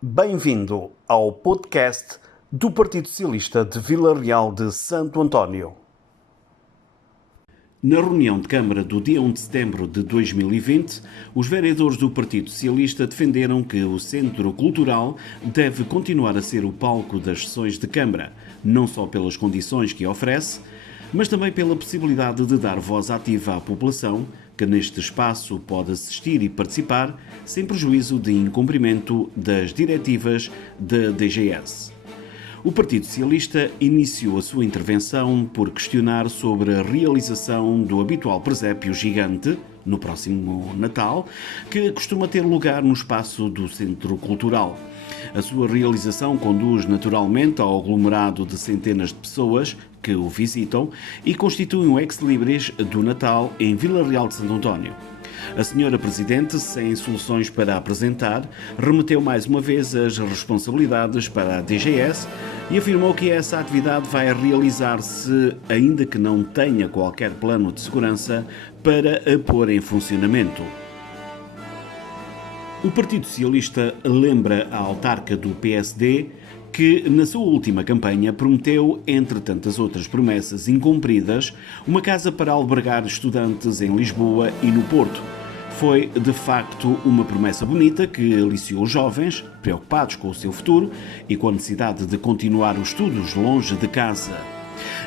Bem-vindo ao podcast do Partido Socialista de Vila Real de Santo António. Na reunião de Câmara do dia 1 de setembro de 2020, os vereadores do Partido Socialista defenderam que o Centro Cultural deve continuar a ser o palco das sessões de Câmara, não só pelas condições que oferece, mas também pela possibilidade de dar voz ativa à população, que neste espaço pode assistir e participar, sem prejuízo de incumprimento das diretivas da DGS. O Partido Socialista iniciou a sua intervenção por questionar sobre a realização do habitual presépio gigante, no próximo Natal, que costuma ter lugar no espaço do Centro Cultural. A sua realização conduz naturalmente ao aglomerado de centenas de pessoas que o visitam e constitui um ex-libris do Natal em Vila Real de Santo António. A senhora Presidente, sem soluções para apresentar, remeteu mais uma vez as responsabilidades para a DGS e afirmou que essa atividade vai realizar-se, ainda que não tenha qualquer plano de segurança para a pôr em funcionamento. O Partido Socialista lembra a autarca do PSD que, na sua última campanha, prometeu, entre tantas outras promessas incumpridas, uma casa para albergar estudantes em Lisboa e no Porto. Foi, de facto, uma promessa bonita que aliciou os jovens, preocupados com o seu futuro e com a necessidade de continuar os estudos longe de casa.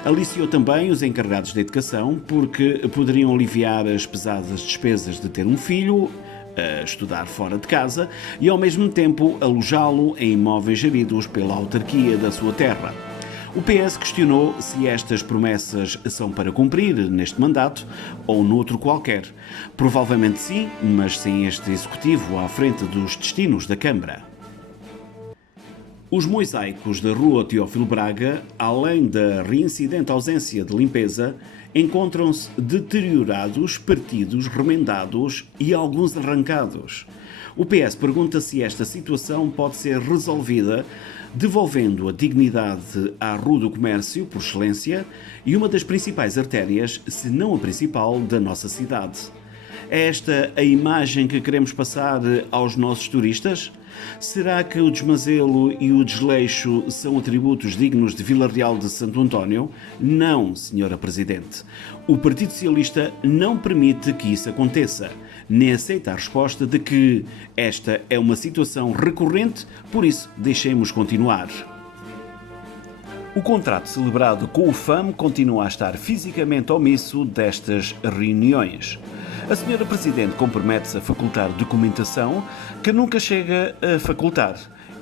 Aliciou também os encarregados de educação, porque poderiam aliviar as pesadas despesas de ter um filho a estudar fora de casa e, ao mesmo tempo, alojá-lo em imóveis geridos pela autarquia da sua terra. O PS questionou se estas promessas são para cumprir neste mandato ou noutro qualquer. Provavelmente sim, mas sem este executivo à frente dos destinos da Câmara. Os mosaicos da Rua Teófilo Braga, além da reincidente ausência de limpeza, encontram-se deteriorados, partidos, remendados e alguns arrancados. O PS pergunta se esta situação pode ser resolvida devolvendo a dignidade à Rua do Comércio, por excelência, e uma das principais artérias, se não a principal, da nossa cidade. É esta a imagem que queremos passar aos nossos turistas? Será que o desmazelo e o desleixo são atributos dignos de Vila Real de Santo António? Não, Senhora Presidente. O Partido Socialista não permite que isso aconteça, nem aceita a resposta de que esta é uma situação recorrente, por isso deixemos continuar. O contrato celebrado com o FAM continua a estar fisicamente omisso destas reuniões. A senhora Presidente compromete-se a facultar documentação que nunca chega a facultar.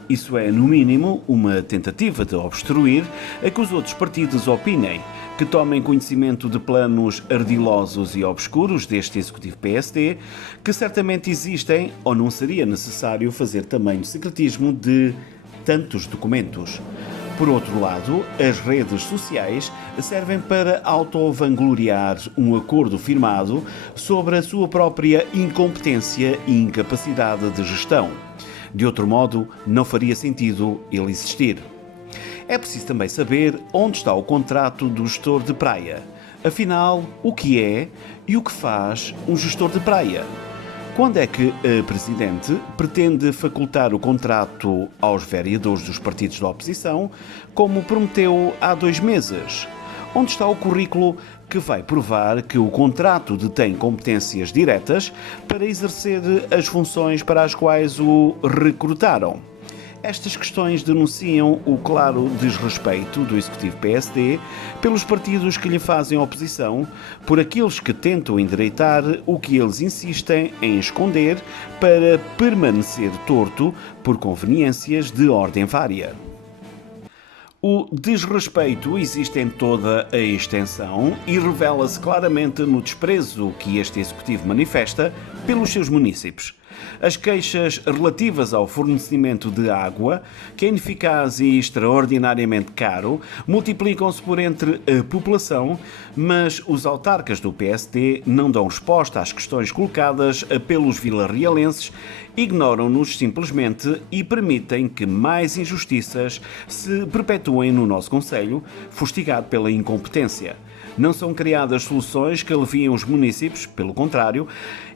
Isso é, no mínimo, uma tentativa de obstruir a que os outros partidos opinem, que tomem conhecimento de planos ardilosos e obscuros deste Executivo PSD, que certamente existem ou não seria necessário fazer tamanho secretismo de tantos documentos. Por outro lado, as redes sociais servem para auto-vangloriar um acordo firmado sobre a sua própria incompetência e incapacidade de gestão. De outro modo, não faria sentido ele existir. É preciso também saber onde está o contrato do gestor de praia. Afinal, o que é e o que faz um gestor de praia? Quando é que a Presidente pretende facultar o contrato aos vereadores dos partidos da oposição, como prometeu há 2 meses? Onde está o currículo que vai provar que o contrato detém competências diretas para exercer as funções para as quais o recrutaram? Estas questões denunciam o claro desrespeito do Executivo PSD pelos partidos que lhe fazem oposição, por aqueles que tentam endireitar o que eles insistem em esconder para permanecer torto por conveniências de ordem vária. O desrespeito existe em toda a extensão e revela-se claramente no desprezo que este Executivo manifesta pelos seus munícipes. As queixas relativas ao fornecimento de água, que é ineficaz e extraordinariamente caro, multiplicam-se por entre a população, mas os autarcas do PSD não dão resposta às questões colocadas pelos vilarrealenses, ignoram-nos simplesmente e permitem que mais injustiças se perpetuem no nosso concelho, fustigado pela incompetência. Não são criadas soluções que aliviem os municípios, pelo contrário,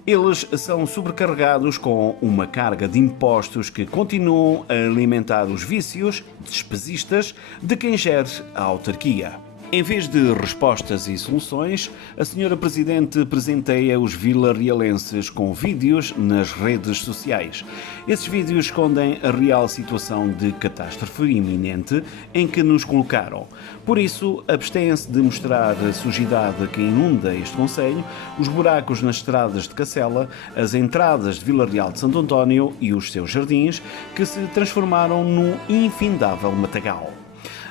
Eles são sobrecarregados com uma carga de impostos que continuam a alimentar os vícios despesistas de quem gere a autarquia. Em vez de respostas e soluções, a senhora Presidente presenteia os vilarrealenses com vídeos nas redes sociais. Esses vídeos escondem a real situação de catástrofe iminente em que nos colocaram. Por isso, abstêm-se de mostrar a sujidade que inunda este concelho, os buracos nas estradas de Cacela, as entradas de Vila Real de Santo António e os seus jardins, que se transformaram num infindável matagal.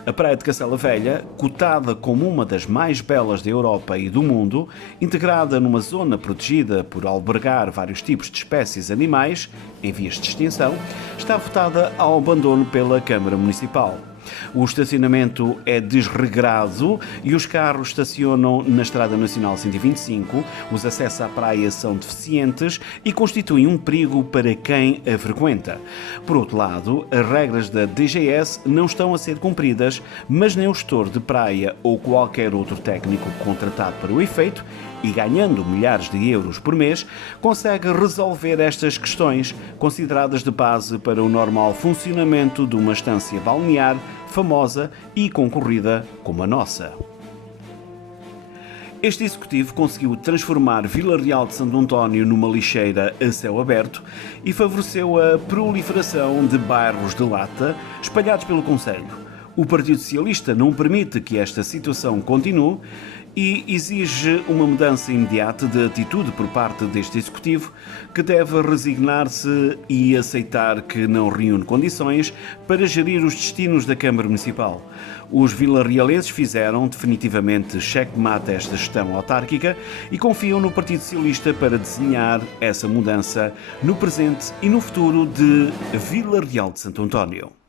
A Praia de Cacela Velha, cotada como uma das mais belas da Europa e do mundo, integrada numa zona protegida por albergar vários tipos de espécies animais em vias de extinção, está votada ao abandono pela Câmara Municipal. O estacionamento é desregrado e os carros estacionam na Estrada Nacional 125, os acessos à praia são deficientes e constituem um perigo para quem a frequenta. Por outro lado, as regras da DGS não estão a ser cumpridas, mas nem o gestor de praia ou qualquer outro técnico contratado para o efeito, e ganhando milhares de euros por mês, consegue resolver estas questões, consideradas de base para o normal funcionamento de uma estância balnear famosa e concorrida como a nossa. Este executivo conseguiu transformar Vila Real de Santo António numa lixeira a céu aberto e favoreceu a proliferação de bairros de lata espalhados pelo concelho. O Partido Socialista não permite que esta situação continue e exige uma mudança imediata de atitude por parte deste Executivo, que deve resignar-se e aceitar que não reúne condições para gerir os destinos da Câmara Municipal. Os vilarrealenses fizeram definitivamente checkmate a esta gestão autárquica e confiam no Partido Socialista para desenhar essa mudança no presente e no futuro de Vila Real de Santo António.